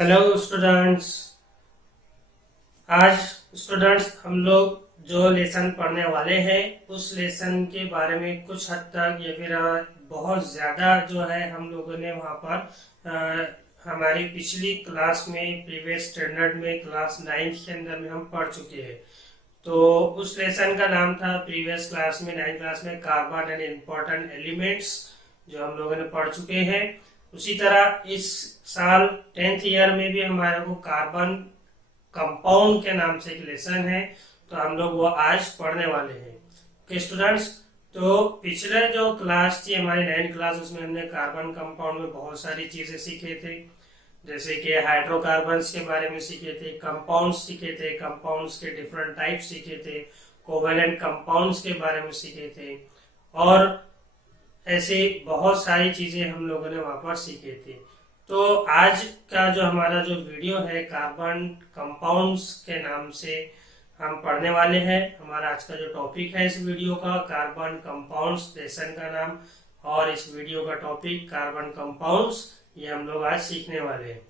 Hello students. आज students हम लोग जो लेसन पढ़ने वाले हैं उस लेसन के बारे में कुछ हद तक या फिर बहुत ज़्यादा जो है हम लोगों ने वहाँ पर हमारी पिछली क्लास में प्रीवियस स्टैंडर्ड में क्लास 9th के अंदर में हम पढ़ चुके हैं। तो उस लेसन का नाम था प्रीवियस क्लास में 9th क्लास में कार्बन एंड इम्पोर्टेंट एलिमेंट्स, जो हम लोगों ने पढ़ चुके हैं। उसी तरह इस साल 10th ईयर में भी हमारे को कार्बन कंपाउंड के नाम से एक लेसन है, तो हम लोग वो आज पढ़ने वाले हैं। ओके स्टूडेंट्स, तो पिछले जो क्लास थी हमारी 9th क्लास, उसमें हमने कार्बन कंपाउंड में बहुत सारी चीजें सीखे थे, जैसे कि हाइड्रोकार्बन्स के बारे में सीखे थे, कंपाउंड्स सीखे थे, कंपाउंड्स के डिफरेंट टाइप सीखे थे, कोवेलेंट कंपाउंड्स के बारे में सीखे थे, और ऐसे बहुत सारी चीजें हम लोगों ने वहां पर सीखे थे। तो आज का जो हमारा जो वीडियो है कार्बन कंपाउंड्स के नाम से हम पढ़ने वाले हैं। हमारा आज का जो टॉपिक है इस वीडियो का कार्बन कंपाउंड्स लेसन का नाम, और इस वीडियो का टॉपिक कार्बन कंपाउंड्स, ये हम लोग आज सीखने वाले हैं।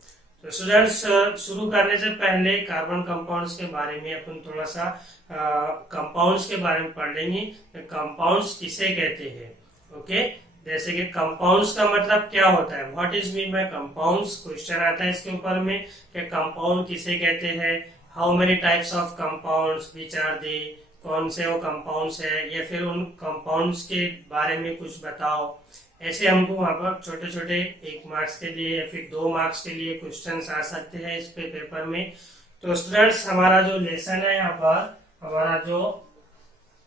तो स्टूडेंट्स, शुरू करने से पहले कार्बन कंपाउंड्स के बारे में अपन थोड़ा सा कंपाउंड्स के बारे में पढ़ लेंगे। कंपाउंड्स किसे कहते हैं? ओके, जैसे कि कंपाउंड्स का मतलब क्या होता है, what is mean bye compounds, question आता है इसके ऊपर में कि कंपाउंड किसे कहते हैं, how many types of compounds, which are they, कौन से वो कंपाउंड्स है, या फिर उन कंपाउंड्स के बारे में कुछ बताओ। ऐसे हमको वहां पर छोटे छोटे 1 मार्क्स के लिए या फिर 2 मार्क्स के लिए क्वेश्चन आ सकते हैं इस पे पेपर में। तो स्टूडेंट्स, हमारा जो लेसन है यहाँ पर, हमारा जो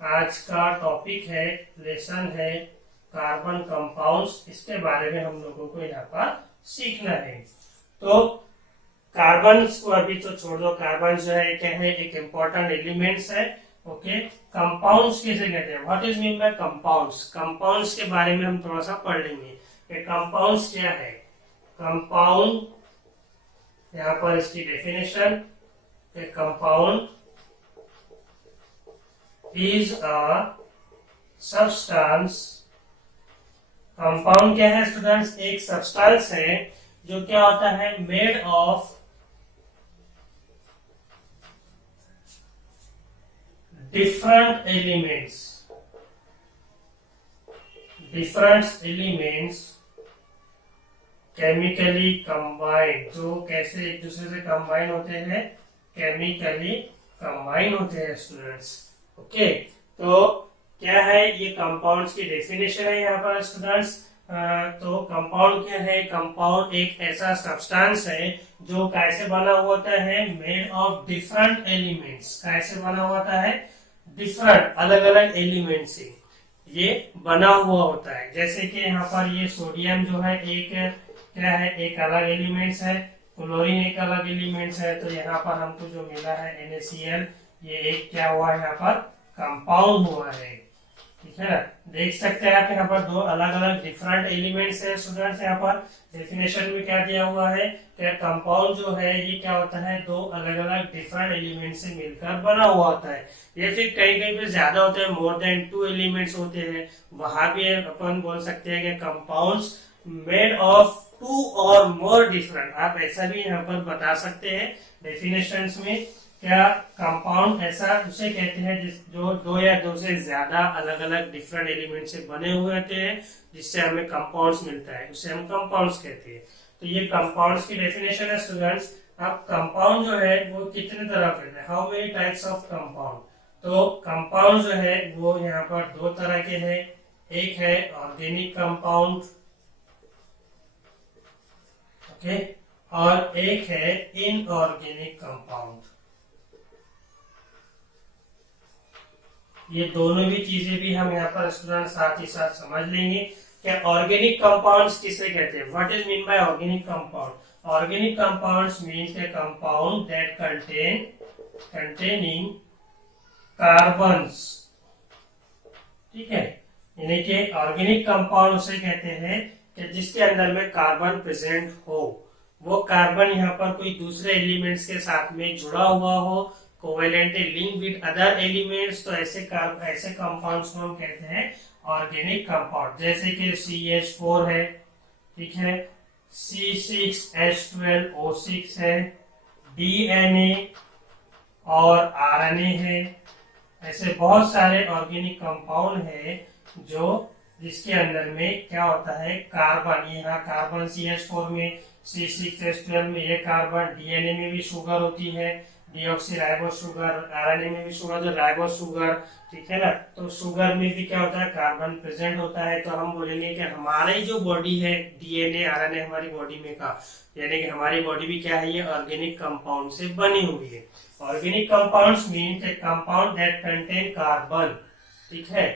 आज का टॉपिक है, लेसन है कार्बन कंपाउंड्स, इसके बारे में हम लोगों को यहाँ पर सीखना है। तो कार्बन को अभी तो छोड़ दो, कार्बन जो है क्या है, एक इम्पोर्टेंट एलिमेंट्स है। ओके, कंपाउंड्स किसे कहते हैं, what is mean bye compounds, compounds के बारे में हम थोड़ा सा पढ़ लेंगे कि कंपाउंड्स क्या है। कंपाउंड, यहाँ पर इसकी definition, compound is a substance. Compound क्या है स्टूडेंट्स, एक सब्सटेंस है जो क्या होता है, made of different elements, different elements chemically combined, जो कैसे एक दूसरे से कंबाइन होते हैं, केमिकली कंबाइन होते हैं स्टूडेंट्स। ओके, तो क्या है ये कंपाउंड्स की डेफिनेशन है यहाँ पर स्टूडेंट्स। तो कंपाउंड क्या है, कंपाउंड एक ऐसा सब्सटेंस है जो कैसे बना हुआ होता है, मेड ऑफ डिफरेंट एलिमेंट्स, कैसे बना हुआ होता है, डिफरेंट अलग अलग एलिमेंट से ये बना हुआ होता है। जैसे कि यहाँ पर ये सोडियम जो है एक क्या है, एक अलग एलिमेंट्स है, क्लोरीन एक अलग एलिमेंट्स है। तो यहाँ पर हमको जो मिला है NaCl, ये एक क्या हुआ है यहाँ पर, कंपाउंड हुआ है, ठीक है ना। देख सकते हैं आप यहाँ पर 2 अलग अलग डिफरेंट एलिमेंट्स है स्टूडेंट्स। यहाँ पर डेफिनेशन में क्या दिया हुआ है कि कंपाउंड जो है ये क्या होता है, 2 अलग अलग डिफरेंट एलिमेंट से मिलकर बना हुआ होता है। ये फिर कहीं कहीं पे ज्यादा होते हैं, मोर देन 2 एलिमेंट्स होते हैं, वहां भी अपन बोल सकते हैं कि कंपाउंड्स मेड ऑफ 2 और मोर डिफरेंट, आप ऐसा भी यहाँ पर बता सकते हैं डेफिनेशंस में। क्या कंपाउंड ऐसा उसे कहते हैं जो 2 या 2 से ज्यादा अलग अलग डिफरेंट एलिमेंट से बने हुए होते हैं, जिससे हमें कंपाउंड्स मिलता है, उसे हम कंपाउंड्स कहते हैं। तो ये कंपाउंड्स की डेफिनेशन है स्टूडेंट्स। अब कंपाउंड जो है वो कितने तरह के हैं, how many types of compound. तो कंपाउंड जो है वो यहाँ पर 2 तरह के हैं, एक है ऑर्गेनिक कंपाउंड, ओके, और एक है इनऑर्गेनिक कंपाउंड। ये दोनों भी चीजें भी हम यहाँ पर स्टूडेंट साथ ही साथ समझ लेंगे कि ऑर्गेनिक कंपाउंड्स किसे कहते हैं, what is mean bye organic compound. Organic compounds means के कंपाउंड दैट कंटेनिंग कार्बन्स, ठीक है, यानी कि ऑर्गेनिक कंपाउंड उसे कहते हैं कि जिसके अंदर में कार्बन प्रेजेंट हो, वो कार्बन यहाँ पर कोई दूसरे एलिमेंट्स के साथ में जुड़ा हुआ हो, covalently link with other elements, तो ऐसे कंपाउंड्स को हम कहते हैं ऑर्गेनिक कंपाउंड। जैसे कि CH4 है, ठीक है, C6H12O6 है, DNA और RNA है। ऐसे बहुत सारे ऑर्गेनिक कंपाउंड है जो जिसके अंदर में क्या होता है, कार्बन, यहाँ कार्बन CH4 में, C6H12 में ये कार्बन, DNA में भी शुगर होती है, डीऑक्सीराइबोस शुगर, RNA में भी शुगर, जो राइबोस शुगर, ठीक है ना। तो शुगर में भी क्या होता है, कार्बन प्रेजेंट होता है। तो हम बोलेंगे कि हमारी जो बॉडी है, DNA RNA हमारी बॉडी में का, यानी कि हमारी बॉडी भी क्या है, ये ऑर्गेनिक कंपाउंड से बनी हुई है। Organic compounds mean A compound that contain carbon, ठीक है,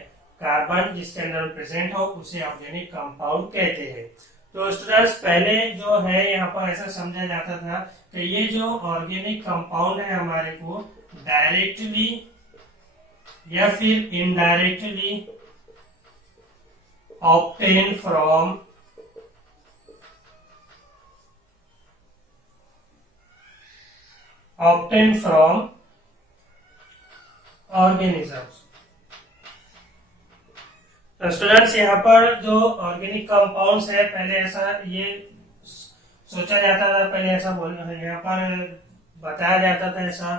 कार्बन जिसके अंदर प्रेजेंट हो उसे ऑर्गेनिक कंपाउंड कहते हैं। तो स्टूडेंट्स पहले जो है यहाँ पर ऐसा समझा जाता था कि ये जो ऑर्गेनिक कंपाउंड है हमारे को डायरेक्टली या फिर इनडायरेक्टली ऑब्टेन फ्रॉम ऑर्गेनिजम्स। तो स्टूडेंट्स यहाँ पर जो ऑर्गेनिक कंपाउंड्स है, पहले ऐसा ये सोचा जाता था, पहले ऐसा यहाँ पर बताया जाता था ऐसा,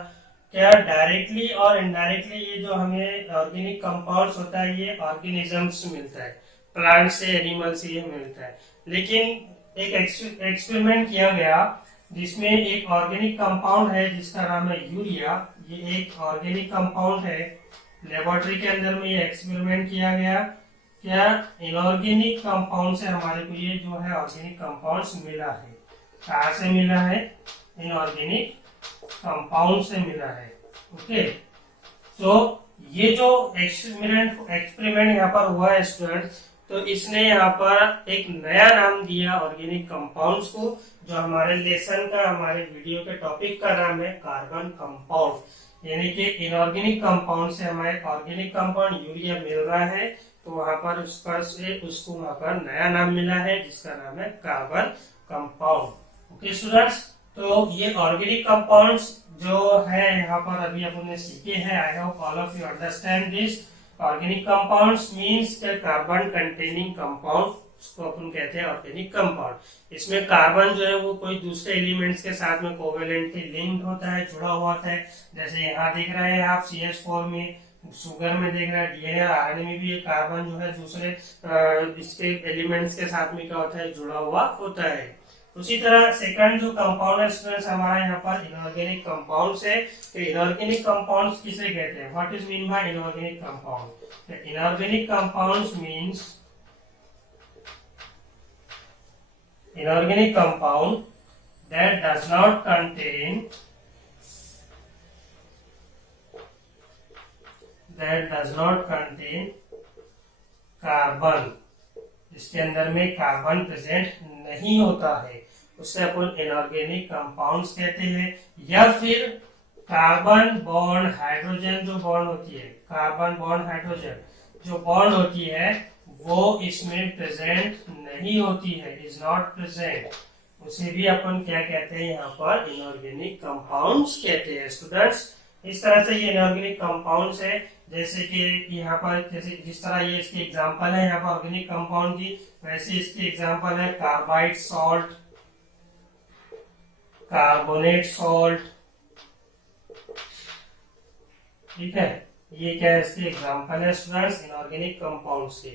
क्या डायरेक्टली और इनडायरेक्टली ये जो हमें ऑर्गेनिक कंपाउंड्स होता है ये ऑर्गेनिजम्स मिलता है, प्लांट से, एनिमल से ये मिलता है। लेकिन एक एक्सपेरिमेंट किया गया जिसमें एक ऑर्गेनिक कंपाउंड है जिसका नाम है यूरिया। ये एक ऑर्गेनिक कंपाउंड है, लेबोरेटरी के अंदर में ये एक्सपेरिमेंट किया गया। क्या इनऑर्गेनिक कंपाउंड से हमारे को ये जो है ऑर्गेनिक कंपाउंड्स मिला है। कहाँ से मिला है, इनऑर्गेनिक कंपाउंड से मिला है। ओके, तो ये जो एक्सपेरिमेंट यहाँ पर हुआ है स्टूडेंट्स, तो इसने यहाँ पर एक नया नाम दिया ऑर्गेनिक कंपाउंड्स को, जो हमारे लेसन का, हमारे वीडियो के टॉपिक का नाम है कार्बन कंपाउंड। यानी कि इनऑर्गेनिक कंपाउंड से हमारे ऑर्गेनिक कंपाउंड यूरिया मिल रहा है, तो वहां पर उसको वहां पर नया नाम मिला है जिसका नाम है कार्बन कंपाउंड। ओके स्टूडेंट्स, तो ये ऑर्गेनिक कंपाउंड्स जो है यहाँ पर अभी अपन ने सीखे हैं। I hope all of you understand this. Organic compounds means carbon containing compound, उसको अपन कहते हैं ऑर्गेनिक कंपाउंड। इसमें कार्बन जो है वो कोई दूसरे एलिमेंट्स के साथ में कोवेलेंटली लिंक्ड होता है, जुड़ा हुआ होता है। जैसे यहाँ देख रहे हैं आप CH4 में, शुगर में देख रहे हैं, DNA और RNA में भी ये कार्बन जो है दूसरे इसके एलिमेंट्स के साथ में क्या होता है, जुड़ा हुआ होता है। उसी तरह सेकंड जो कंपाउंड है स्टूडेंट्स हमारा यहाँ पर इनऑर्गेनिक कंपाउंड्स है। तो इनऑर्गेनिक कंपाउंड्स किसे कहते हैं, what is mean bye inorganic compound. Inorganic compounds means inorganic compound that does not contain carbon, जिसके अंदर में कार्बन प्रेजेंट नहीं होता है, उससे अपन इनऑर्गेनिक कंपाउंड्स कहते हैं। या फिर कार्बन बॉन्ड हाइड्रोजन जो बॉन्ड होती है, कार्बन बॉन्ड हाइड्रोजन जो बॉन्ड होती है वो इसमें प्रेजेंट नहीं होती है, इज नॉट प्रेजेंट, उसे भी अपन क्या कहते हैं, यहाँ पर इनऑर्गेनिक कंपाउंड्स कहते हैं स्टूडेंट्स। इस तरह से ये इनऑर्गेनिक कंपाउंड्स है, जैसे कि यहाँ पर जैसे जिस तरह ये इसके एग्जांपल है यहाँ पर ऑर्गेनिक कंपाउंड की, वैसे इसके एग्जांपल है कार्बाइड सॉल्ट, कार्बोनेट सॉल्ट, ठीक है। ये क्या है, इसके एग्जांपल है स्टूडेंट्स इनऑर्गेनिक कंपाउंड्स के।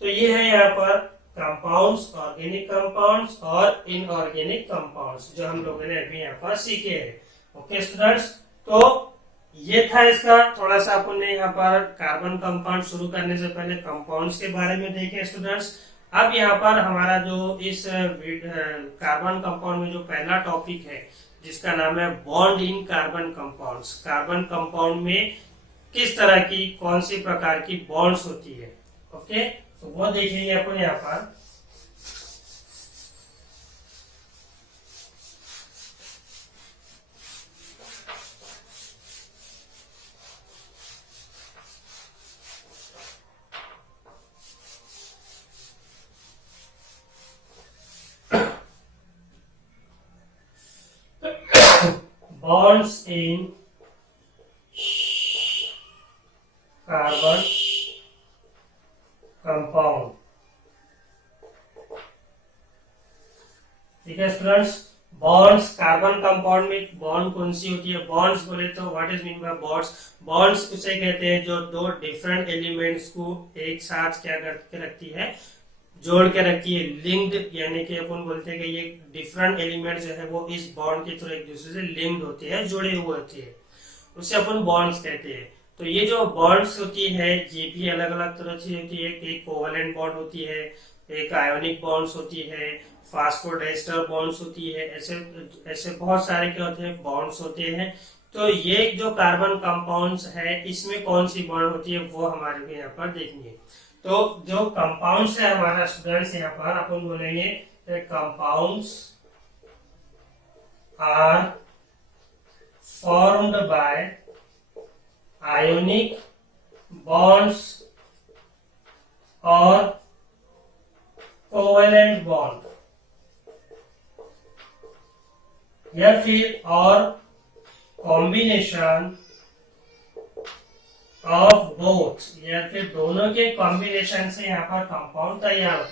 तो ये है यहाँ पर कंपाउंड्स, ऑर्गेनिक कंपाउंड्स और इनऑर्गेनिक कंपाउंड्स जो हम लोगों ने अभी यहाँ पर सीखे हैं। ओके स्टूडेंट्स, तो ये था इसका थोड़ा सा अपन ने यहाँ पर कार्बन कंपाउंड शुरू करने से पहले कंपाउंड्स के बारे में देखे स्टूडेंट्स। अब यहाँ पर हमारा जो इस कार्बन कंपाउंड में जो पहला टॉपिक है जिसका नाम है bond in carbon compounds. Carbon compound में किस तरह की, कौन सी प्रकार की बॉन्ड्स होती है, ओके, तो वो देखेंगे अपन यहाँ पर। bonds in carbon compound। ठीक है स्टूडेंट्स। बॉन्ड्स, कार्बन कंपाउंड में बॉन्ड कौन सी होती है? बॉन्ड्स बोले तो what is mean bye bonds? Bonds उसे कहते हैं जो दो डिफरेंट एलिमेंट्स को एक साथ क्या करके रखती है, जोड़ के रखती है, लिंक्ड, यानी कि अपन बोलते हैं कि ये डिफरेंट एलिमेंट जो है वो इस बॉन्ड के थ्रू एक दूसरे से लिंक्ड होते हैं, जुड़े हुए होते हैं, उसे अपन बॉन्ड्स कहते हैं। तो ये जो बॉन्ड्स होती है ये भी अलग अलग तरह की होती है। एक कोवेलेंट बॉन्ड होती है, एक आयोनिक बॉन्ड्स होती है, फास्फोडाइस्टर बॉन्ड्स होती है, ऐसे ऐसे बहुत सारे क्या होते हैं, बॉन्ड्स होते हैं। तो ये जो कार्बन कंपाउंड्स है इसमें कौन सी बॉन्ड होती है वो हमारे को यहाँ पर देखेंगे। तो जो कंपाउंड्स है हमारा स्टूडेंट्स, यहाँ पर अपन बोलेंगे compounds are formed by ionic bonds और कोवेलेंट बॉन्ड, या फिर और कॉम्बिनेशन ऑफ बोथ, या फिर दोनों के कॉम्बिनेशन से यहाँ पर कंपाउंड तैयार।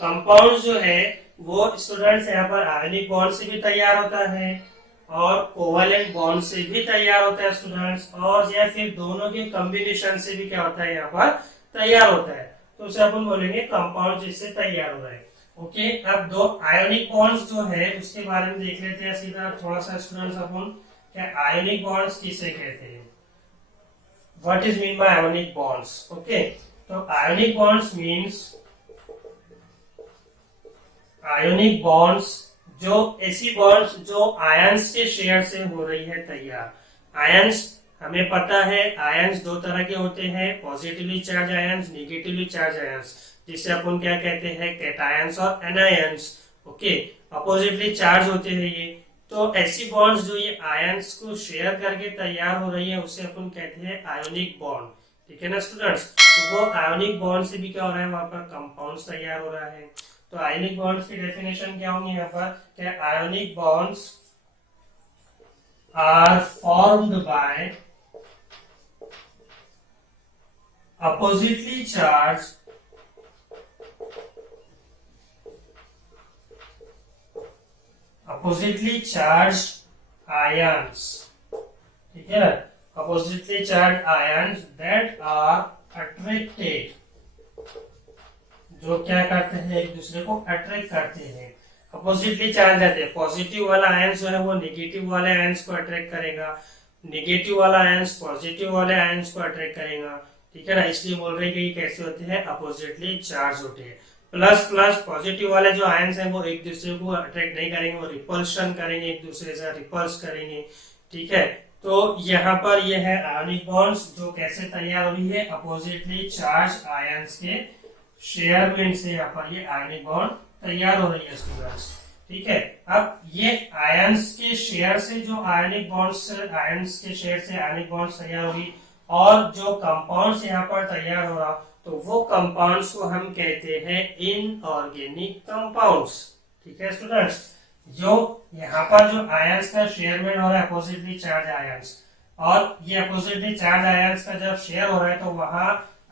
कंपाउंड जो है वो स्टूडेंट्स यहाँ पर आयोनिक बॉन्ड से भी तैयार होता है और कोवेलेंट बॉन्ड से भी तैयार होता है स्टूडेंट्स, और या फिर दोनों के कॉम्बिनेशन से भी क्या होता है, यहाँ पर तैयार होता है। तो उसे अपन बोलेंगे कंपाउंड जिससे तैयार हो रहा है। ओके, अब दो आयोनिक बॉन्ड्स जो है उसके बारे में देख लेते हैं सीधा थोड़ा सा स्टूडेंट्स अपन, क्या आयोनिक बॉन्ड्स किसे कहते हैं, what is mean by ionic bonds. Okay, तो ionic bonds means ionic bonds जो ऐसी बॉन्ड्स जो आयंस के शेयर से हो रही है तैयार। आयंस हमें पता है, आयंस दो तरह के होते हैं, positively charge ions, negatively charge ions, जिसे अपन क्या कहते हैं, कैटायंस और एनायंस। ओके, अपोजिटली चार्ज होते हैं ये। तो ऐसी बॉन्ड्स जो ये आयंस को शेयर करके तैयार हो रही है उसे अपन कहते हैं आयोनिक बॉन्ड। ठीक है ना स्टूडेंट्स। तो वो आयोनिक बॉन्ड से भी क्या हो रहा है, वहां पर कंपाउंड्स तैयार हो रहा है। तो आयोनिक बॉन्ड्स की डेफिनेशन क्या होंगी यहाँ पर, क्या ionic bonds are formed by oppositely charged ions, ठीक है ना, oppositely charged ions that are attracted, जो क्या करते हैं, एक दूसरे को अट्रैक्ट करते हैं। अपोजिटली चार्ज रहते हैं, पॉजिटिव वाला आयंस जो है वो नेगेटिव वाले आयंस को अट्रैक्ट करेगा, नेगेटिव वाला आयंस पॉजिटिव वाले आयंस को अट्रैक्ट करेगा। ठीक है ना, इसलिए बोल रहे हैं कि ये कैसे होते हैं, अपोजिटली चार्ज होते हैं। प्लस प्लस पॉजिटिव वाले जो आयंस हैं वो एक दूसरे को अट्रैक्ट नहीं करेंगे, वो रिपल्शन करेंगे, एक दूसरे से रिपल्स करेंगे। ठीक है, तो यहाँ पर ये है आयोनिक बॉन्ड्स जो कैसे तैयार हुई है, अपोजिटली चार्ज आयंस के शेयरमेंट से यहाँ पर ये आयोनिक बॉन्ड तैयार हो रही है स्टूडेंट्स। ठीक है, अब ये आयंस के शेयर से जो आयोनिक बॉन्ड्स, आयंस के शेयर से आयोनिक बॉन्ड्स तैयार होगी, और जो कंपाउंड्स यहाँ पर तैयार हो रहा, तो वो कंपाउंड्स को हम कहते हैं इनऑर्गेनिक कंपाउंड्स। ठीक है स्टूडेंट्स, जो यहाँ पर जो आयंस का शेयरमेंट हो रहा है अपोजिटली चार्ज आयंस, और ये अपोजिटली चार्ज आयंस का जब शेयर हो रहा है तो वहां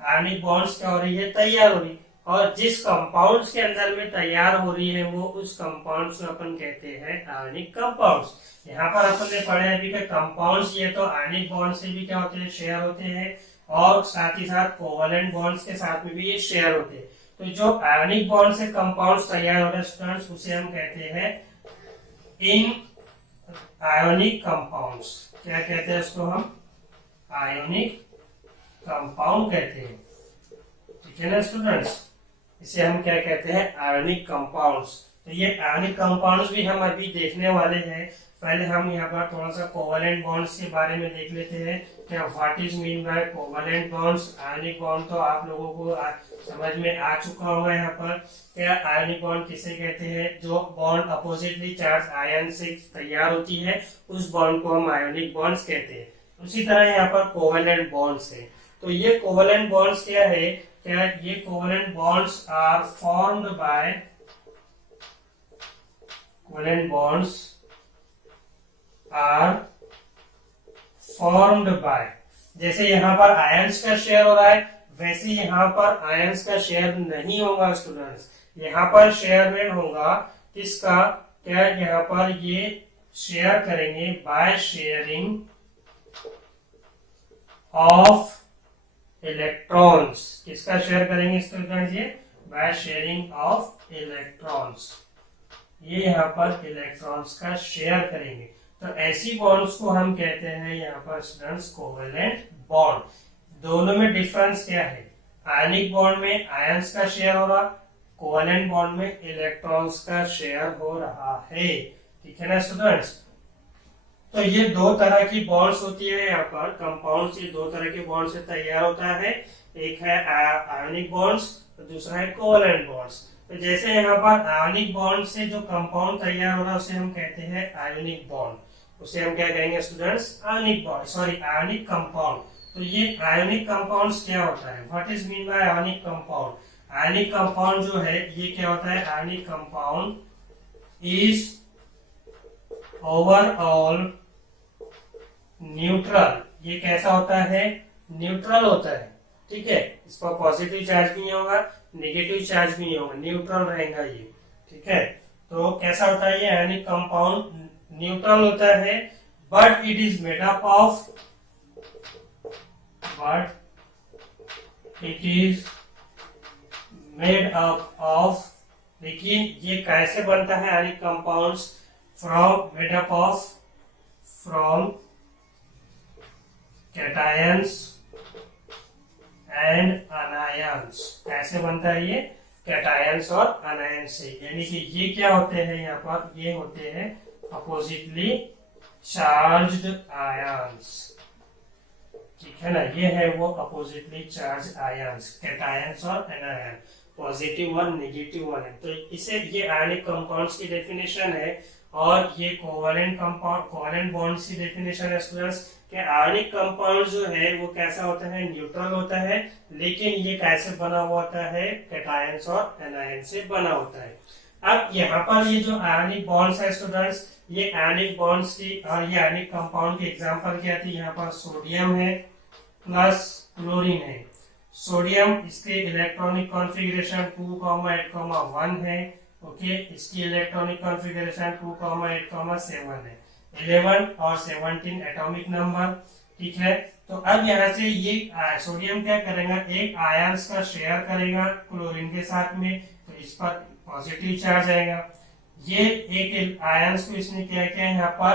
आयनिक बॉन्ड्स क्या हो रही है, तैयार हो रही है। और जिस कंपाउंड्स के अंदर में तैयार हो रही है वो उस कंपाउंड्स को अपन कहते हैं आयनिक कंपाउंड्स। यहाँ पर अपन ने पढ़े अभी के कंपाउंड्स, ये तो आयनिक बॉन्ड से भी क्या होते हैं, शेयर होते हैं, और साथ ही साथ कोवेलेंट बॉन्ड्स के साथ में भी ये शेयर होते हैं। तो जो आयनिक बॉन्ड से कंपाउंड्स तैयार हो रहे हैं स्टूडेंट्स, उसे हम कहते हैं इन आयोनिक कंपाउंड्स। क्या कहते हैं उसको हम, आयोनिक कंपाउंड कहते हैं। ठीक है ना स्टूडेंट्स, इसे हम क्या कहते हैं, आयोनिक कंपाउंड्स। तो ये आयोनिक कंपाउंड्स भी हम अभी देखने वाले हैं। पहले हम यहाँ पर थोड़ा सा कोवेलेंट बॉन्ड्स के बारे में देख लेते हैं, क्या what is mean bye covalent bonds. Ionic bond तो आप लोगों को समझ में आ चुका होगा। यहाँ पर क्या आयोनिक बॉन्ड किसे कहते हैं, जो बॉन्ड अपोजिटली चार्ज आयन से तैयार होती है उस बॉन्ड को हम आयोनिक बॉन्ड्स कहते हैं। उसी तरह यहाँ पर कोवेलेंट बॉन्ड्स है। तो ये कोवेलेंट बॉन्ड्स क्या है, क्या ये covalent bonds are formed by, covalent bonds are formed by, जैसे यहाँ पर आयंस का शेयर हो रहा है वैसे यहाँ पर आयंस का शेयर नहीं होगा स्टूडेंट्स। यहाँ पर शेयरमेंट होगा किसका, क्या यहाँ पर ये शेयर करेंगे बाय शेयरिंग ऑफ इलेक्ट्रॉन्स। किसका शेयर करेंगे स्टूडेंट्स? ये बाय शेयरिंग ऑफ इलेक्ट्रॉन्स, ये यहाँ पर इलेक्ट्रॉन्स का शेयर करेंगे। तो ऐसी बॉन्ड्स को हम कहते हैं यहाँ पर स्टूडेंट्स कोवेलेंट बॉन्ड। दोनों में डिफरेंस क्या है? आयनिक बॉन्ड में आयंस का शेयर हो रहा, कोवेलेंट बॉन्ड में इलेक्ट्रॉन्स का शेयर हो रहा है। ठीक है ना स्टूडेंट्स? तो ये दो तरह की बॉन्ड्स होती है यहाँ पर। कंपाउंड ये दो तरह के बॉन्ड से तैयार होता है, एक है आयनिक बॉन्ड्स, दूसरा है कोवेलेंट बॉन्ड्स। तो जैसे यहाँ पर आयनिक बॉन्ड से जो कंपाउंड तैयार हो रहा है उसे हम कहते हैं आयनिक बॉन्ड। उसे हम क्या कहेंगे students? Ionic bond, sorry ionic compound. तो ये आयनिक कंपाउंड्स क्या होता है? What is mean bye ionic compound? Ionic compound जो है ये क्या होता है? Ionic compound is overall neutral. ये कैसा होता है? न्यूट्रल होता है। ठीक है, इस पर पॉजिटिव चार्ज भी नहीं होगा, नेगेटिव चार्ज भी नहीं होगा, न्यूट्रल रहेगा ये। ठीक है, तो कैसा होता है ये आयनिक कंपाउंड? न्यूट्रल होता है, but it is made up of लेकिन ये कैसे बनता है ionic compounds? Made up of from cations and anions. कैसे बनता है ये? कैटायंस और अनायंस से। यानी कि ये क्या होते हैं यहाँ पर? ये होते हैं अपोजिटली चार्ज्ड आयंस। ठीक है ना, ये है वो अपोजिटली चार्ज आयंस, कैटायंस और एनायन, पॉजिटिव और नेगेटिव वाले। तो इसे ये आयनिक कंपाउंड्स की डेफिनेशन है। और ये कोवेलेंट कंपाउंड, कोवेलेंट बॉन्ड्स की डेफिनेशन है स्टूडेंट्स कि आयनिक कंपाउंड जो है वो कैसा होता है? न्यूट्रल होता है, लेकिन ये कैसे बना हुआ होता है? कैटायंस और एनायन से बना होता है। अब यहाँ पर ये जो आयनिक बॉन्ड्स है स्टूडेंट्स, ये आयनिक बॉन्ड्स की और ये आयनिक कंपाउंड की एग्जांपल क्या थी? यहाँ पर सोडियम है प्लस क्लोरीन है। सोडियम, इसके इलेक्ट्रॉनिक कॉन्फ़िगरेशन 2,8,1 है। ओके, इसकी इलेक्ट्रॉनिक कॉन्फ़िगरेशन 2,8,7 है। 11 और 17 एटॉमिक नंबर। ठीक है, तो अब यहाँ से ये सोडियम क्या करेगा? एक आयंस का शेयर करेगा क्लोरीन के साथ में, तो इस पर पॉजिटिव चार्ज आएगा। ये एक आयंस को इसने क्या किया? यहाँ पर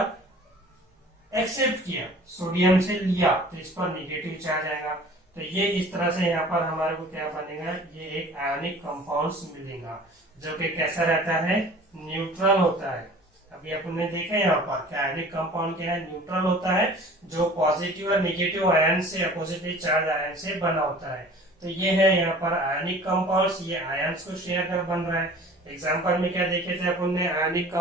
एक्सेप्ट किया, सोडियम से लिया, तो इस पर नेगेटिव चार्ज आएगा। तो ये इस तरह से यहाँ पर हमारे को क्या बनेगा? ये एक आयनिक कंपाउंड्स मिलेगा जो कि कैसा रहता है? न्यूट्रल होता है। अभी अपन ने देखा यहाँ पर कि आयनिक कंपाउंड क्या है? न्यूट्रल होता है, जो पॉजिटिव और नेगेटिव आयन से, अपोजिटली चार्ज आयन से बना होता है। तो ये है यहाँ पर आयनिक कंपाउंड्स, ये आयंस को शेयर कर बन रहा है। एग्जांपल में क्या देखे थे अपन ने? आयनिक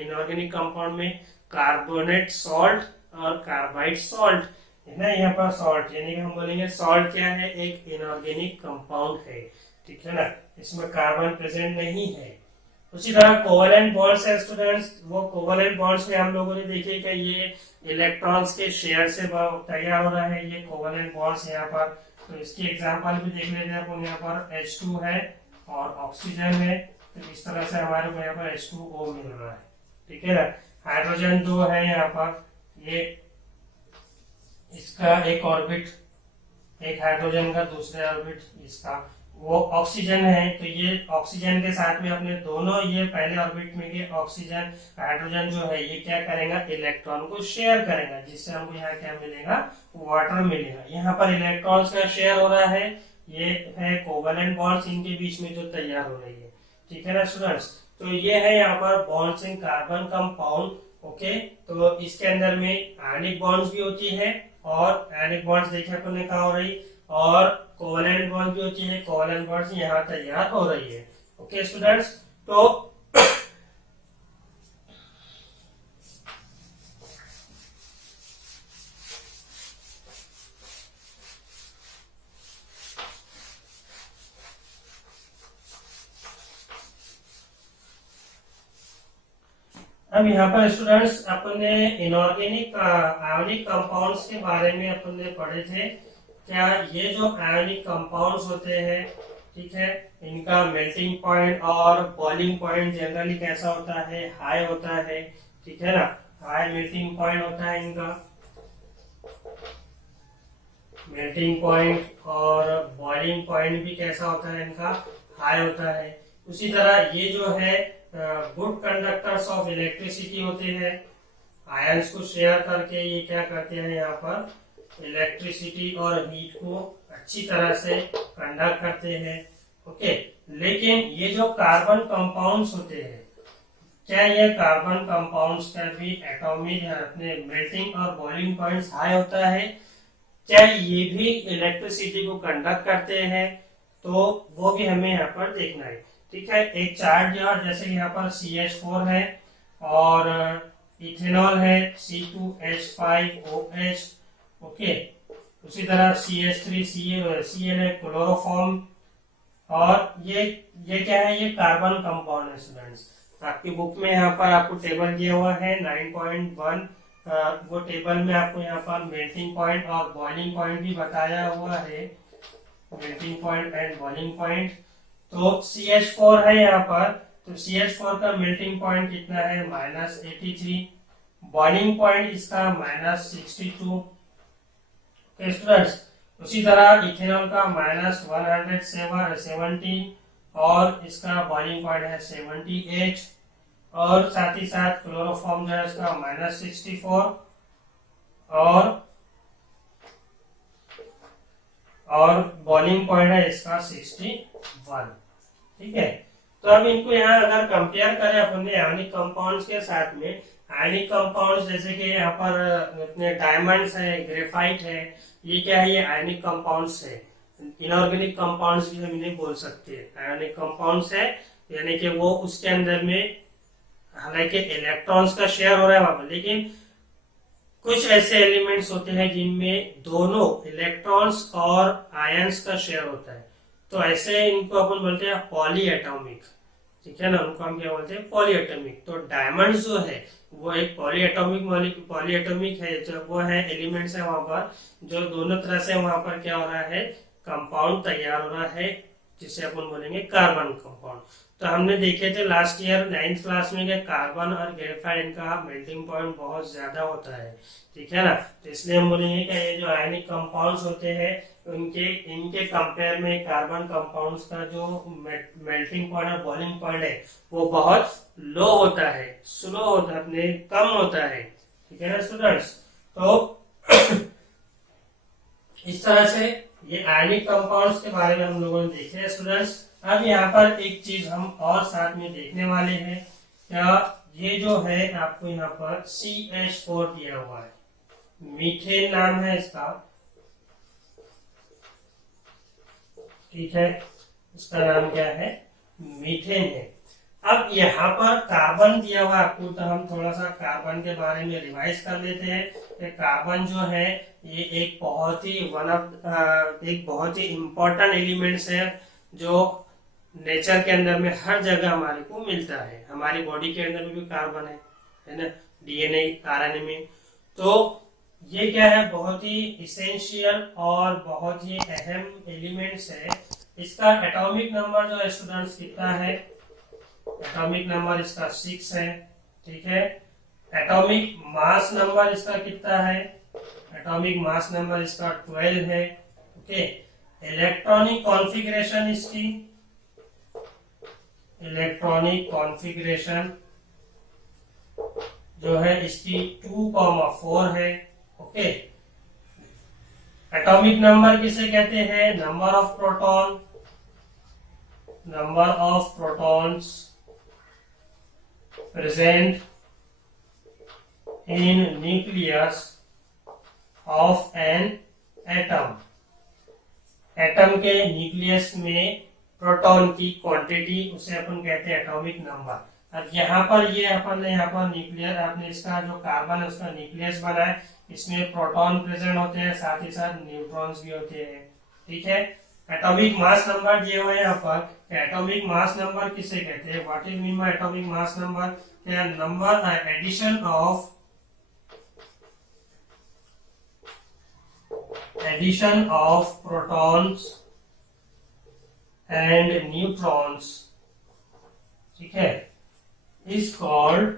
इनऑर्गेनिक कंपाउंड में कार्बोनेट सॉल्ट और कार्बाइड सॉल्ट है ना। यहाँ पर सॉल्ट यानी कि हम बोलेंगे सॉल्ट क्या है? एक इनऑर्गेनिक कंपाउंड है। ठीक है ना, इसमें कार्बन प्रेजेंट नहीं है। उसी तरह कोवेलेंट बॉन्ड्स है स्टूडेंट्स। वो कोवेलेंट बॉन्ड्स में हम लोगों ने देखे कि ये इलेक्ट्रॉन्स के शेयर से तैयार हो रहा है ये कोवेलेंट बॉन्ड्स यहाँ पर। तो इसकी एग्जांपल भी देख लेते हैं अपन। यहाँ पर H2 है और ऑक्सीजन है, तो इस तरह से हमारे को यहाँ पर H2O मिल रहा है। ठीक है ना, हाइड्रोजन 2 है यहाँ पर, ये इसका एक ऑर्बिट, एक हाइड्रोजन का दूसरे ऑर्बिट इसका, वो ऑक्सीजन है। तो ये ऑक्सीजन के साथ में अपने दोनों ये पहले ऑर्बिट में के ऑक्सीजन हाइड्रोजन जो है ये क्या करेगा? इलेक्ट्रॉन को शेयर करेगा, जिससे हमको यहाँ क्या मिलेगा? वाटर मिलेगा। यहाँ पर इलेक्ट्रॉन्स का शेयर हो रहा है, ये है कोवेलेंट बॉन्ड्स इनके बीच में जो तैयार हो रही है। ठीक है ना स्टूडेंट्स, तो ये है यहाँ पर bonds in carbon compound. Okay, तो इसके अंदर में आयनिक बॉन्ड्स भी होती है और आयनिक बॉन्ड्स देखे अपन ने कहा हो रही, और कोवेलेंट बॉन्ड भी होती है। कोवेलेंट बॉन्ड्स यहाँ तैयार हो रही है। ओके स्टूडेंट्स, तो अब यहाँ पर स्टूडेंट्स अपन ने इनऑर्गेनिक आयनिक कंपाउंड्स के बारे में अपन ने पढ़े थे। क्या ये जो आयनिक कंपाउंड्स होते हैं ठीक है। इनका मेल्टिंग पॉइंट और बॉइलिंग पॉइंट जनरली कैसा होता है, हाई होता है, ठीक है ना, हाई मेल्टिंग पॉइंट होता है इनका, मेल्टिंग पॉइंट और बॉइलिंग पॉइंट भी कैसा होता है इनका, हाई होता है। उसी तरह ये जो है गुड कंडक्टर्स ऑफ इलेक्ट्रिसिटी होते हैं, आयंस को शेयर करके ये क्या करते हैं, यहाँ पर इलेक्ट्रिसिटी और हीट को अच्छी तरह से कंडक्ट करते हैं। ओके, लेकिन ये जो कार्बन कंपाउंड्स होते हैं, क्या ये कार्बन कंपाउंड्स का भी एटॉमिक अपने मेल्टिंग और बॉइलिंग पॉइंट्स हाई होता है, क्या ये भी इलेक्ट्रिसिटी को कंडक्ट करते हैं, तो वो भी हमें यहाँ पर देखना है। ठीक है, एक चार्ट जैसे यहाँ पर CH4 है और इथेनॉल है C2H5OH, ओके, उसी तरह CH3Cl है क्लोरोफॉर्म, और ये क्या है, ये कार्बन कंपाउंड है स्टूडेंट्स। आपकी बुक में यहाँ पर आपको टेबल दिया हुआ है 9.1, वो टेबल में आपको यहाँ पर मेल्टिंग पॉइंट और बॉइलिंग पॉइंट भी बताया हुआ है, melting point and boiling point. तो CH4 है यहाँ पर, तो CH4 का मेल्टिंग पॉइंट कितना है, -83, बॉइलिंग पॉइंट इसका -62। ओके स्टूडेंट्स, उसी तरह इथेनॉल का -117 और इसका बॉइलिंग पॉइंट है 78, और साथ ही साथ क्लोरोफॉर्म जो है उसका -64 और बॉइलिंग पॉइंट है इसका 61। ठीक है, तो अब इनको यहाँ अगर कंपेयर करें अपने आयनिक कंपाउंड्स के साथ में, आयनिक कंपाउंड्स जैसे कि यहाँ पर अपने डायमंड्स है, ग्रेफाइट है, ये क्या है, ये आयनिक कंपाउंड्स है। इनऑर्गेनिक कंपाउंड्स भी हम इन्हें बोल सकते हैं, आयनिक कंपाउंड्स है, यानी कि वो उसके अंदर में हालांकि इलेक्ट्रॉन्स का शेयर हो रहा है वहां पर, लेकिन कुछ ऐसे एलिमेंट्स होते हैं जिनमें दोनों इलेक्ट्रॉन्स और आयंस का शेयर होता है, तो ऐसे इनको अपन बोलते हैं पॉली एटॉमिक। ठीक है ना, उनको हम क्या बोलते हैं, पॉली एटॉमिक। तो डायमंड्स जो है वो एक पॉली एटॉमिक है, जो वो है एलिमेंट्स है वहां पर, जो दोनों तरह से वहां पर क्या हो रहा है, कंपाउंड तैयार हो रहा है, जिसे अपन बोलेंगे कार्बन कंपाउंड। तो हमने देखे थे लास्ट ईयर 9th क्लास में कि कार्बन और ग्रेफाइट इनका मेल्टिंग पॉइंट बहुत ज्यादा होता है। ठीक है ना, तो इसलिए हम बोलेंगे कि ये जो आयनिक कंपाउंड्स होते हैं इनके कंपेयर में कार्बन कंपाउंड्स का जो मेल्टिंग पॉइंट और बॉइलिंग पॉइंट है वो बहुत लो होता है, स्लो होता है, अपने कम होता है। ठीक है ना स्टूडेंट्स, तो इस तरह से ये आयनिक कंपाउंड्स के बारे में हम लोगों ने देखे हैं स्टूडेंट्स। अब यहाँ पर एक चीज हम और साथ में देखने वाले हैं, क्या ये जो है आपको यहाँ पर CH4 दिया हुआ है, मीथेन नाम है इसका। ठीक है, इसका नाम क्या है, मीथेन है। अब यहाँ पर कार्बन दिया हुआ आपको, तो हम थोड़ा सा कार्बन के बारे में रिवाइज कर लेते हैं कि कार्बन जो है ये एक बहुत ही इम्पोर्टेंट एलिमेंट्स है, जो नेचर के अंदर में हर जगह हमारे को मिलता है। हमारी बॉडी के अंदर में भी कार्बन है ना, DNA RNA में। तो ये क्या है, बहुत ही इसेंशियल और बहुत ही अहम एलिमेंट्स है। इसका एटॉमिक नंबर जो है स्टूडेंट्स कितना है, एटॉमिक नंबर इसका 6 है। ठीक है, एटॉमिक मास नंबर इसका कितना है, एटॉमिक मास नंबर इसका 12 है। ओके, इलेक्ट्रॉनिक कॉन्फ़िगरेशन इसकी, इलेक्ट्रॉनिक कॉन्फ़िगरेशन जो है इसकी 2,4 है। ओके, एटॉमिक नंबर किसे कहते हैं, number of proton, number of protons present in nucleus of an atom. Atom के न्यूक्लियस में प्रोटॉन की क्वांटिटी, उसे अपन कहते हैं एटॉमिक नंबर। अब यहाँ पर ये अपन ने यहाँ पर न्यूक्लियर, आपने इसका जो कार्बन है उसका न्यूक्लियस बना है, इसमें प्रोटॉन प्रेजेंट होते हैं, साथ ही साथ न्यूट्रॉन्स भी होते हैं। ठीक है, एटॉमिक मास नंबर दिए हुए यहाँ पर, एटॉमिक मास नंबर किसे कहते हैं, what is mean by atomic mass number, number addition of protons and neutrons, ठीक है, is called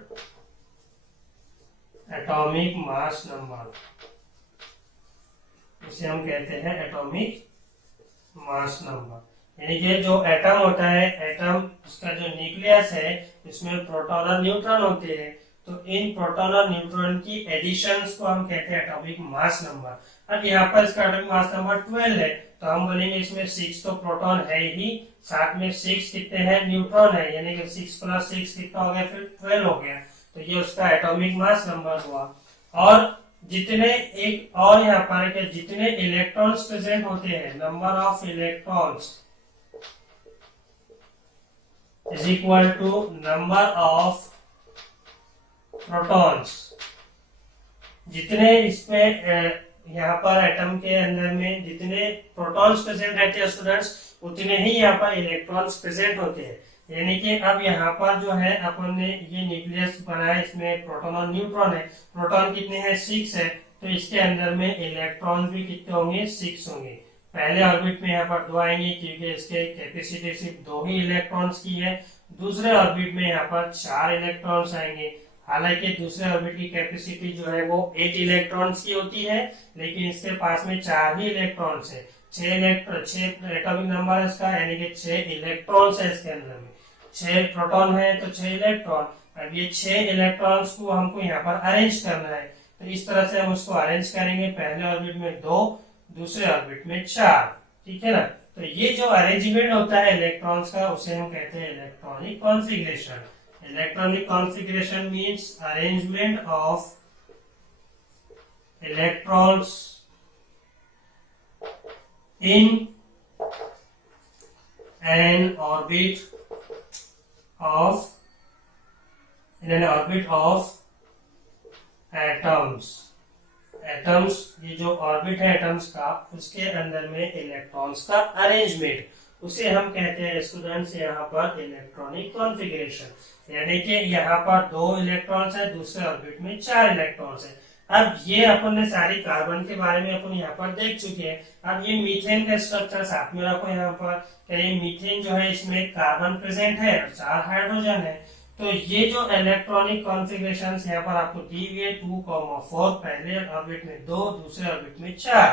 atomic mass number. इसे हम कहते हैं एटॉमिक मास नंबर। यानी कि जो एटम होता है, एटम इसका जो न्यूक्लियस है, इसमें प्रोटॉन और न्यूट्रॉन होते हैं, तो इन प्रोटॉन और न्यूट्रॉन की एडिशंस को हम कहते हैं एटॉमिक मास नंबर। अब यहाँ पर इसका एटॉमिक मास नंबर 12 है, तो हम बोलेंगे इसमें 6 तो प्रोटॉन है ही, साथ में 6 कितने हैं, न्यूट्रॉन है, यानी कि 6 + 6 कितना हो गया, फिर 12 हो गया, तो ये उसका एटॉमिक मास नंबर हुआ। और जितने एक और यहाँ पर के जितने इलेक्ट्रॉन्स प्रेजेंट होते हैं, number of electrons is equal to number of protons. जितने इसमें यहाँ पर एटम के अंदर में जितने प्रोटॉन्स प्रेजेंट रहते हैं स्टूडेंट्स, उतने ही यहाँ पर इलेक्ट्रॉन्स प्रेजेंट होते हैं। यानी कि अब यहाँ पर जो है अपन ने ये न्यूक्लियस बनाया, इसमें प्रोटॉन और न्यूट्रॉन है, प्रोटॉन कितने हैं, 6 है, तो इसके अंदर में इलेक्ट्रॉन भी कितने होंगे, 6 होंगे। पहले ऑर्बिट में यहाँ पर 2 आएंगे क्योंकि इसके कैपेसिटी सिर्फ 2 ही इलेक्ट्रॉन्स की है। दूसरे ऑर्बिट में यहाँ पर 4 इलेक्ट्रॉन्स आएंगे। हालांकि दूसरे ऑर्बिट की कैपेसिटी जो है वो 8 इलेक्ट्रॉन्स की होती है, लेकिन इसके पास में 4 ही इलेक्ट्रॉन्स है। 6 एटॉमिक नंबर है इसका, यानी कि 6 इलेक्ट्रॉन्स है इसके अंदर में। 6 प्रोटॉन है तो 6 इलेक्ट्रॉन। अब ये 6 इलेक्ट्रॉन्स को हमको यहाँ पर अरेंज करना है, तो इस तरह से हम उसको अरेंज करेंगे। पहले ऑर्बिट में 2, दूसरे ऑर्बिट में 4, ठीक है ना। तो ये जो अरेंजमेंट होता है इलेक्ट्रॉन्स का, उसे हम कहते हैं electronic configuration. Electronic configuration means arrangement of electrons in an orbit of atoms। Atoms, ये जो ऑर्बिट है एटम्स का, उसके अंदर में इलेक्ट्रॉन्स का अरेंजमेंट, उसे हम कहते हैं स्टूडेंट्स यहाँ पर इलेक्ट्रॉनिक कॉन्फ़िगरेशन। यानी कि यहाँ पर 2 इलेक्ट्रॉन्स है, दूसरे ऑर्बिट में 4 इलेक्ट्रॉन्स है। अब ये अपन ने सारी कार्बन के बारे में अपन यहाँ पर देख चुके हैं। अब ये मीथेन का स्ट्रक्चर साथ में रखो यहाँ पर। कहीं मीथेन जो है इसमें कार्बन प्रेजेंट है और 4 हाइड्रोजन है। तो ये जो इलेक्ट्रॉनिक कॉन्फ़िगरेशन यहाँ पर आपको दी हुई है 2,4, पहले ऑर्बिट में 2, दूसरे ऑर्बिट में 4।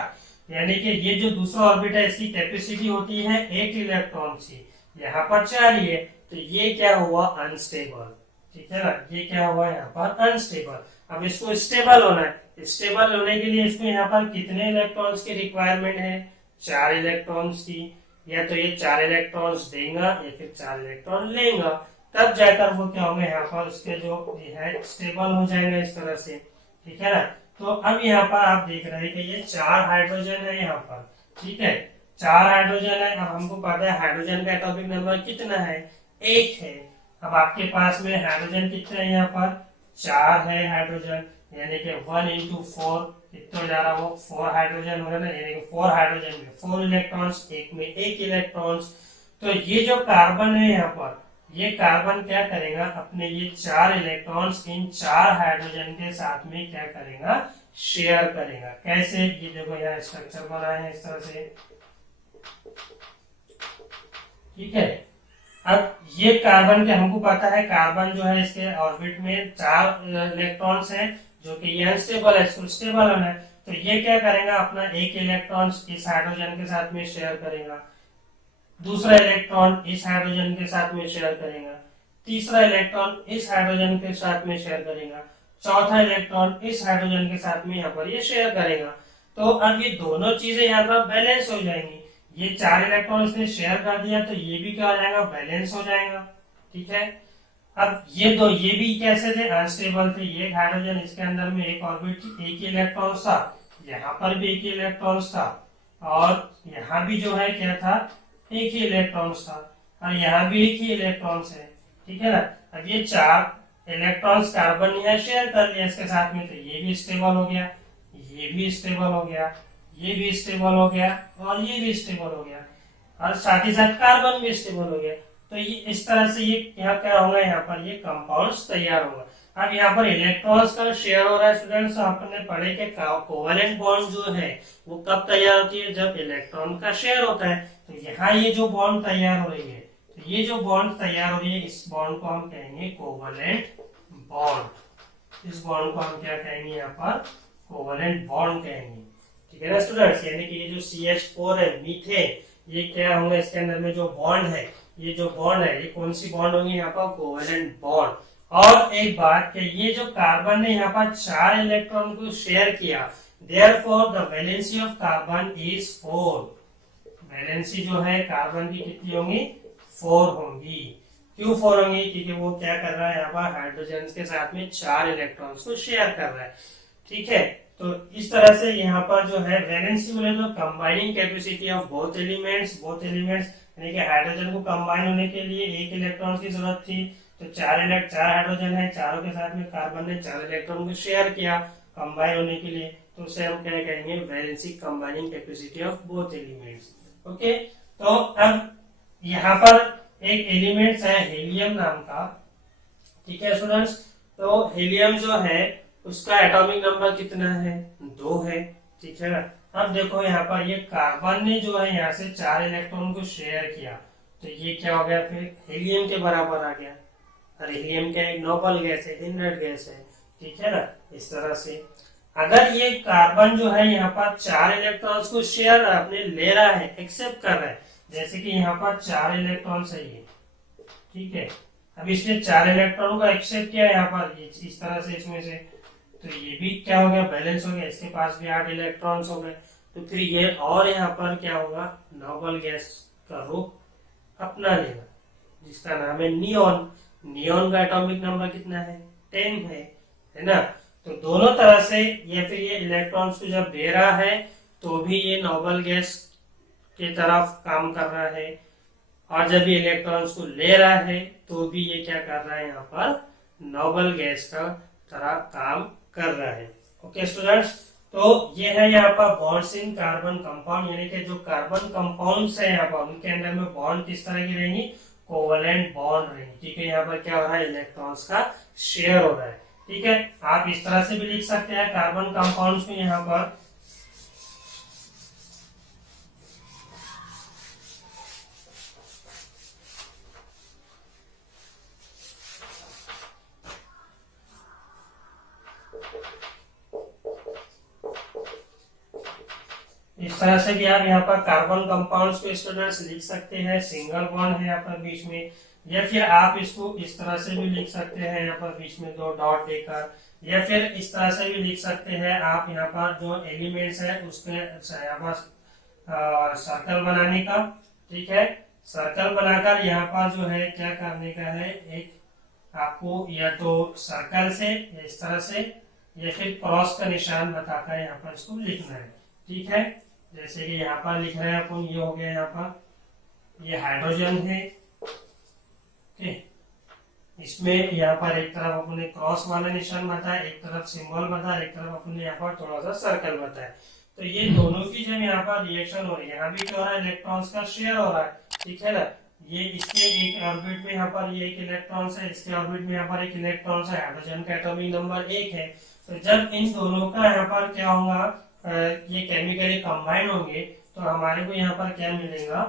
यानी कि ये जो दूसरा ऑर्बिट है इसकी कैपेसिटी होती है 8 इलेक्ट्रॉन की, यहाँ पर 4 ही है, तो ये क्या हुआ, अनस्टेबल, ठीक है ना। ये क्या हुआ यहाँ पर, अनस्टेबल। अब इसको स्टेबल होना है, स्टेबल होने के लिए इसमें यहाँ पर कितने इलेक्ट्रॉन्स की रिक्वायरमेंट है, 4 इलेक्ट्रॉन्स की। या तो ये 4 इलेक्ट्रॉन्स देगा या फिर 4 इलेक्ट्रॉन लेगा, तब जाकर वो क्या होंगे यहाँ पर उसके जो है स्टेबल हो जाएगा इस तरह से, ठीक है ना। तो अब यहाँ पर आप देख रहे हैं कि ये 4 हाइड्रोजन है यहाँ पर, ठीक है, 4 हाइड्रोजन है। अब हमको पता है हाइड्रोजन का एटॉमिक नंबर कितना है, 1 है। अब आपके पास में हाइड्रोजन कितने हैं, यहाँ पर 4 है हाइड्रोजन, यानी कि 1 × 4 कितना जा रहा, वो 4 हाइड्रोजन हो रहा है, यानी कि 4 हाइड्रोजन में 4 इलेक्ट्रॉन्स, एक में 1 इलेक्ट्रॉन्स। तो ये जो कार्बन है यहाँ पर, ये कार्बन क्या करेगा, अपने ये 4 इलेक्ट्रॉन्स इन 4 हाइड्रोजन के साथ में क्या करेगा, शेयर करेगा। कैसे, ये देखो यहाँ स्ट्रक्चर बनाए हैं इस तरह से, ठीक है। अब ये कार्बन के हमको पता है, कार्बन जो है इसके ऑर्बिट में 4 इलेक्ट्रॉन्स हैं, जो कि ये अनस्टेबल है, इसको स्टेबल होना है। तो ये क्या करेगा, अपना 1 इलेक्ट्रॉन इस हाइड्रोजन के साथ में शेयर करेगा, दूसरा इलेक्ट्रॉन इस हाइड्रोजन के साथ में शेयर करेगा, तीसरा इलेक्ट्रॉन इस हाइड्रोजन के साथ में शेयर करेगा, चौथा इलेक्ट्रॉन इस हाइड्रोजन के साथ में यहाँ पर ये शेयर करेगा। तो अब ये दोनों चीजें यहाँ पर बैलेंस हो जाएंगी। ये 4 इलेक्ट्रॉन इसने शेयर कर दिया, तो ये भी क्या हो जाएगा, बैलेंस हो जाएगा, ठीक है। अब ये भी कैसे थे, अनस्टेबल थे। ये हाइड्रोजन, इसके अंदर में एक ऑर्बिट, एक ही इलेक्ट्रॉन था, यहाँ पर भी एक ही इलेक्ट्रॉन था, और यहाँ भी जो है क्या था, एक ही इलेक्ट्रॉन्स था, और यहाँ भी एक ही इलेक्ट्रॉन्स है, ठीक है ना। अब ये 4 इलेक्ट्रॉन्स कार्बन ने शेयर कर लिया इसके साथ में, तो ये भी स्टेबल हो गया, ये भी स्टेबल हो गया, ये भी स्टेबल हो गया, और ये भी स्टेबल हो गया, और साथ ही साथ कार्बन भी स्टेबल हो गया। तो ये इस तरह से ये क्या क्या होगा, यहाँ पर ये कंपाउंड्स तैयार होगा। अब यहाँ पर इलेक्ट्रॉन्स का शेयर हो रहा है स्टूडेंट्स। आपने पढ़े कि कोवेलेंट बॉन्ड जो है वो कब तैयार होती है, जब इलेक्ट्रॉन का शेयर होता है। तो यहाँ ये जो बॉन्ड तैयार हो रही है, तो ये जो बॉन्ड तैयार हो रही है, इस बॉन्ड को हम कहेंगे कोवेलेंट बॉन्ड। इस बॉन्ड को हम क्या कहेंगे, यहाँ पर कोवेलेंट बॉन्ड कहेंगे। ठीक है ना स्टूडेंट्स, यानी कि ये जो CH4 है मीथेन, ये क्या होंगे, इसके अंदर में जो बॉन्ड है, ये जो बॉन्ड है, ये कौन सी बॉन्ड होंगी, यहाँ पर कोवेलेंट बॉन्ड। और एक बात कि ये जो कार्बन ने यहाँ पर 4 इलेक्ट्रॉन को शेयर किया, therefore the valency of carbon is 4। Valency जो है कार्बन की कितनी होंगी, 4 होंगी। क्यों 4 होंगी, क्योंकि वो क्या कर रहा है, यहाँ पर हाइड्रोजन के साथ में 4 इलेक्ट्रॉन्स को शेयर कर रहा है। ठीक है, तो इस तरह से यहाँ पर जो है वैलेंसी बोले तो combining capacity of both elements यानी कि हाइड्रोजन को कंबाइन होने के लिए एक इलेक्ट्रॉन की जरूरत थी। तो 4 हाइड्रोजन है, चारों के साथ में कार्बन ने 4 इलेक्ट्रॉन को शेयर किया कंबाइन होने के लिए, तो उसे हम क्या कहेंगे, valency combining capacity of both elements. Okay, तो अब यहाँ पर एक एलिमेंट्स है हीलियम नाम का। ठीक है स्टूडेंट्स, तो हीलियम जो है उसका एटॉमिक नंबर कितना है, 2 है। ठीक है ना, अब देखो यहाँ पर ये कार्बन ने जो है यहाँ से 4 इलेक्ट्रॉन को शेयर किया, तो ये क्या हो गया, फिर हीलियम के बराबर आ गया। और हीलियम क्या है, नोबल गैस है, इनर्ट गैस है। ठीक है ना, इस तरह से अगर ये कार्बन जो है यहाँ पर 4 इलेक्ट्रॉन्स को शेयर अपने ले रहा है, एक्सेप्ट कर रहा है, जैसे कि यहाँ पर 4 इलेक्ट्रॉन्स है ये। ठीक है, अब इसने 4 इलेक्ट्रॉन को एक्सेप्ट किया यहाँ पर इस तरह से इसमें से, तो ये भी क्या हो गया, बैलेंस हो गया, इसके पास भी 8 इलेक्ट्रॉन्स हो गए। तो फिर ये और यहाँ पर क्या होगा, नोबल गैस का रूप अपना लेगा, जिसका नाम है नियॉन। नियॉन का एटॉमिक नंबर कितना है, 10 है ना। तो दोनों तरह से ये फिर ये इलेक्ट्रॉन्स को जब दे रहा है तो भी ये नोबल गैस की तरफ काम कर रहा है, और जब ये इलेक्ट्रॉन्स को ले रहा है तो भी ये क्या कर रहा है, यहाँ पर नोबल गैस का तरह काम कर रहा है। ओके स्टूडेंट्स, तो ये है यहाँ पर बॉन्ड्स इन कार्बन कंपाउंड, यानी कि जो कार्बन कंपाउंड्स है यहाँ पर उनके अंदर में बॉन्ड किस तरह की रहेंगी, कोवेलेंट बॉन्ड रहेंगी। ठीक है, यहाँ पर क्या हो रहा है, इलेक्ट्रॉन्स का शेयर हो रहा है। ठीक है, आप इस तरह से भी लिख सकते हैं कार्बन कंपाउंड्स को, यहाँ पर इस तरह से भी आप यहाँ पर कार्बन कंपाउंड्स को स्टूडेंट्स लिख सकते हैं, सिंगल बॉन्ड है यहाँ पर बीच में, या फिर आप इसको इस तरह से भी लिख सकते हैं, यहाँ पर बीच में 2 डॉट देकर, या फिर इस तरह से भी लिख सकते हैं आप यहाँ पर जो एलिमेंट्स है उसके यहाँ पर सर्कल बनाने का। ठीक है, सर्कल बनाकर यहाँ पर जो है क्या करने का है, एक आपको या तो सर्कल से या इस तरह से या फिर क्रॉस का निशान बताकर यहाँ पर इसको लिखना है। ठीक है, जैसे कि यहाँ पर लिख रहे हैं अपन, ये हो गया यहाँ पर ये हाइड्रोजन है। ओके, इसमें यहाँ पर एक तरफ अपने क्रॉस वाला निशान बताया, एक तरफ सिंबल बताया, एक तरफ अपने यहाँ पर थोड़ा सा सर्कल बताया। तो ये दोनों की जब यहाँ पर रिएक्शन हो रही है, यहाँ भी क्या हो रहा है, इलेक्ट्रॉन्स का शेयर हो रहा है। ठीक है ना, ये इसके एक ऑर्बिट में यहाँ पर ये एक इलेक्ट्रॉन है, इसके ऑर्बिट में यहाँ पर एक इलेक्ट्रॉन है, हाइड्रोजन का एटॉमिक नंबर 1 है। तो जब इन दोनों का यहाँ पर क्या होगा, ये केमिकली कंबाइन होंगे, तो हमारे को यहाँ पर क्या मिलेगा,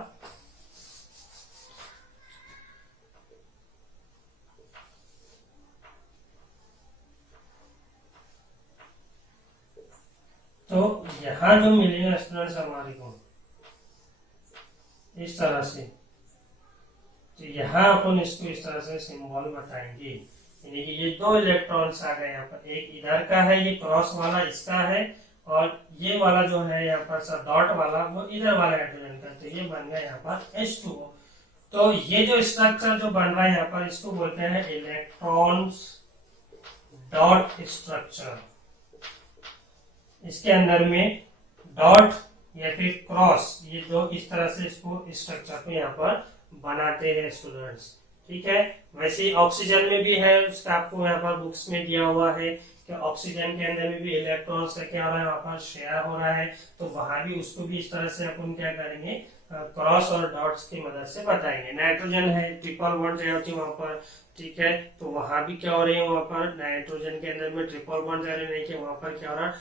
तो यहाँ जो मिलेगा स्टूडेंट्स हमारे को इस तरह से, तो यहाँ अपन इसको इस तरह से सिंबल बताएंगे, यानी कि ये 2 इलेक्ट्रॉन्स आ गए यहाँ पर, एक इधर का है, ये क्रॉस वाला इसका है, और ये वाला जो है यहाँ पर सा डॉट वाला वो इधर वाला हाइड्रोजन का, तो ये बन गया यहाँ पर H2O। तो ये जो स्ट्रक्चर जो बन रहा है यहाँ पर, इसको बोलते हैं इलेक्ट्रॉन्स डॉट स्ट्रक्चर। इसके अंदर में डॉट या फिर क्रॉस, ये दो इस तरह से इसको स्ट्रक्चर को यहाँ पर बनाते हैं स्टूडेंट्स। ठीक है। वैसे ही ऑक्सीजन में भी है, उसका आपको यहाँ पर बुक्स में दिया हुआ है कि ऑक्सीजन के अंदर में भी इलेक्ट्रॉन्स का क्या हो रहा है, वहां पर शेयर हो रहा है। तो वहां भी उसको भी इस तरह से अपन क्या करेंगे, क्रॉस और डॉट्स की मदद से बताएंगे। नाइट्रोजन है, ट्रिपल बॉन्ड चाहिए होती है वहां पर, ठीक है। तो वहां भी क्या हो रही है, वहां पर नाइट्रोजन के अंदर में ट्रिपल बॉन्ड जा रहे हैं कि वहां पर क्या हो रहा है,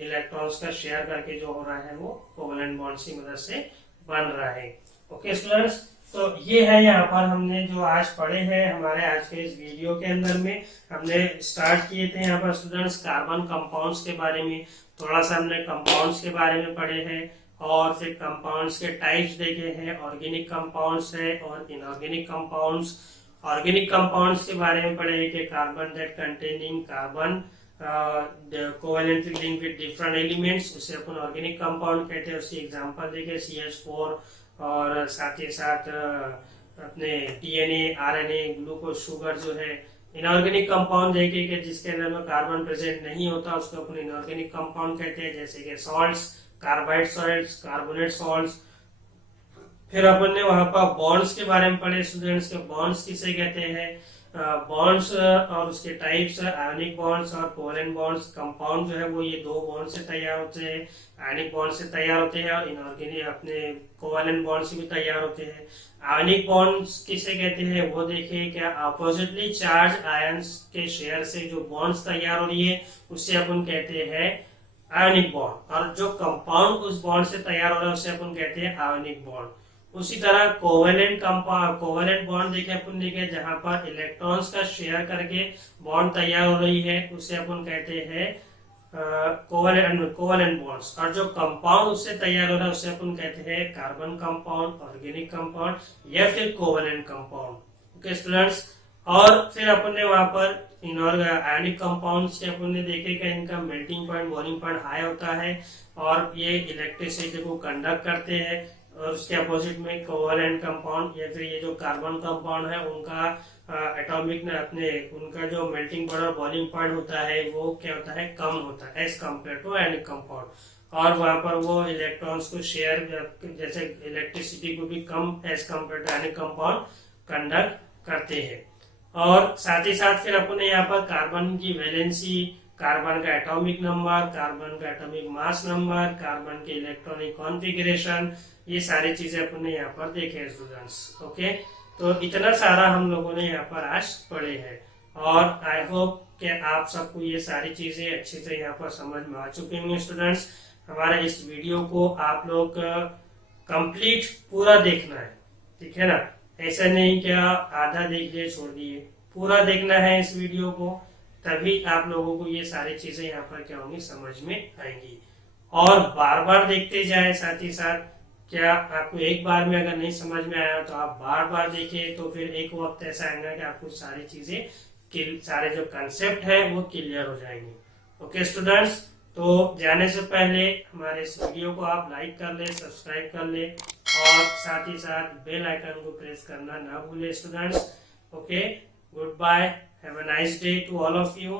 इलेक्ट्रॉन्स का शेयर करके जो हो रहा है वो कोवलेंट बॉन्ड्स की मदद से बन रहा है। ओके स्टूडेंट्स, तो ये है यहाँ पर हमने जो आज पढ़े हैं हमारे आज के इस वीडियो के अंदर में। हमने स्टार्ट किए थे यहाँ पर स्टूडेंट्स कार्बन कंपाउंड्स के बारे में, थोड़ा सा हमने कंपाउंड्स के बारे में पढ़े हैं, और फिर कंपाउंड्स के टाइप्स देखे हैं, ऑर्गेनिक कंपाउंड्स है और इनऑर्गेनिक कंपाउंड्स। ऑर्गेनिक कंपाउंड्स के बारे में पढ़े हैं कि carbon that containing carbon covalently link with different elements, उसे अपन ऑर्गेनिक कंपाउंड कहते हैं। उसकी एग्जांपल देखे CH4, और साथ ही साथ अपने DNA, RNA, ग्लूकोज, शुगर जो है। इनऑर्गेनिक कंपाउंड देखे कि जिसके अंदर में कार्बन प्रेजेंट नहीं होता, उसको अपन इनऑर्गेनिक कंपाउंड कहते हैं, जैसे कि salts, carbide salts, carbonate salts. फिर अपन ने वहां पर बॉन्ड्स के बारे में पढ़े स्टूडेंट्स के, बॉन्ड्स किसे कहते हैं, बॉन्ड्स और उसके टाइप्स, आयनिक बॉन्ड्स और कोवेलेंट बॉन्ड्स। कंपाउंड जो है वो ये दो बॉन्ड से तैयार होते हैं, आयनिक बॉन्ड से तैयार होते हैं और इनऑर्गेनिक अपने कोवेलेंट बॉन्ड से भी तैयार होते हैं। आयनिक बॉन्ड्स किसे कहते हैं वो देखिए, क्या अपोजिटली चार्ज आयंस के शेयर से जो बॉन्ड्स तैयार हो रही है उससे अपन कहते हैं आयनिक बॉन्ड, और जो कंपाउंड उस बॉन्ड से तैयार हो रहा है उसे अपन कहते हैं आयनिक बॉन्ड। उसी तरह कोवेलेंट बॉन्ड देखे अपन देखे, जहां पर इलेक्ट्रॉन्स का शेयर करके बॉन्ड तैयार हो रही है उसे अपन कहते हैं कोवेलेंट बॉन्ड्स, और जो कंपाउंड उससे तैयार हो रहा है उसे अपन कहते हैं कार्बन कंपाउंड, ऑर्गेनिक कंपाउंड या फिर कोवेलेंट कंपाउंड। ओके स्टूडेंट्स, और फिर अपन ने वहां पर आयनिक कंपाउंड्स के अपन ने देखे कि इनका melting point, boiling point high होता है और ये इलेक्ट्रिसिटी को कंडक्ट करते हैं। और उसके अपोजिट में कोवेलेंट कंपाउंड या फिर ये जो कार्बन कंपाउंड है उनका एटॉमिक ने अपने उनका जो मेल्टिंग पॉइंट और बॉइलिंग पॉइंट होता है वो क्या होता है, कम होता है as compare to ionic compound. और वहां पर वो इलेक्ट्रॉन्स को शेयर, जैसे इलेक्ट्रिसिटी को भी कम as compare to ionic compound conduct करते हैं। और साथ ही साथ फिर अपने यहाँ पर कार्बन की वैलेंसी, कार्बन का एटॉमिक नंबर, कार्बन का एटॉमिक मास नंबर, कार्बन के इलेक्ट्रॉनिक कॉन्फ़िगरेशन, ये सारी चीजें अपन ने यहाँ पर देखे स्टूडेंट्स। ओके, तो इतना सारा हम लोगों ने यहाँ पर आज पढ़े हैं, और आई होप कि आप सबको ये सारी चीजें अच्छी से यहाँ पर समझ में आ चुकी होंगी स्टूडेंट्स। हमारे इस वीडियो को आप लोग कंप्लीट पूरा देखना है, ठीक है ना। ऐसा नहीं क्या आधा देख लिए छोड़ दिए, पूरा देखना है इस वीडियो को, तभी आप लोगों को ये सारी चीजें यहाँ पर क्या होंगी, समझ में आएंगी। और बार बार देखते जाए, साथ ही साथ क्या आपको एक बार में अगर नहीं समझ में आया तो आप बार बार देखिए, तो फिर एक वक्त ऐसा आएगा कि आपको सारी चीजें, सारे जो कंसेप्ट है वो क्लियर हो जाएंगे। ओके स्टूडेंट्स, तो जाने से पहले हमारे इस वीडियो को आप लाइक कर ले, सब्सक्राइब कर ले, और साथ ही साथ बेल आइकन को प्रेस करना ना भूले students. Okay, goodbye, have a nice day to all of you.